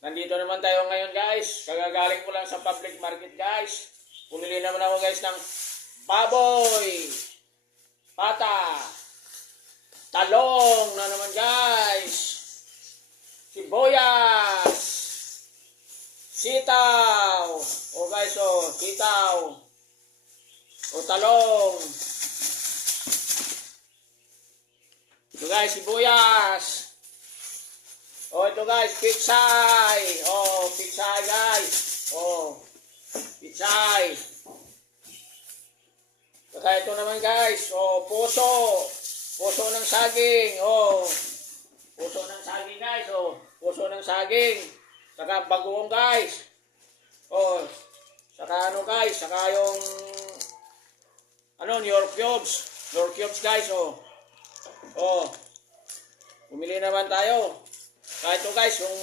Nandito naman tayo ngayon guys. Kagagaling ko lang sa public market guys. Pumili naman ako guys ng baboy, pata, talong na naman guys, sibuyas, sitaw, o guys sitaw, o talong. Ito guys, sibuyas. Oh, ito guys, pitsay. Oh, pitsay guys. Oh, pitsay. Saka ito naman guys, oh, puso. Puso ng saging. Oh, puso ng saging guys. Oh, puso ng saging. Saka bagoong guys. Oh, saka ano guys, saka yung New York cubes. New York cubes guys. Oh, oh. Bumili naman tayo. Kaya ito guys, yung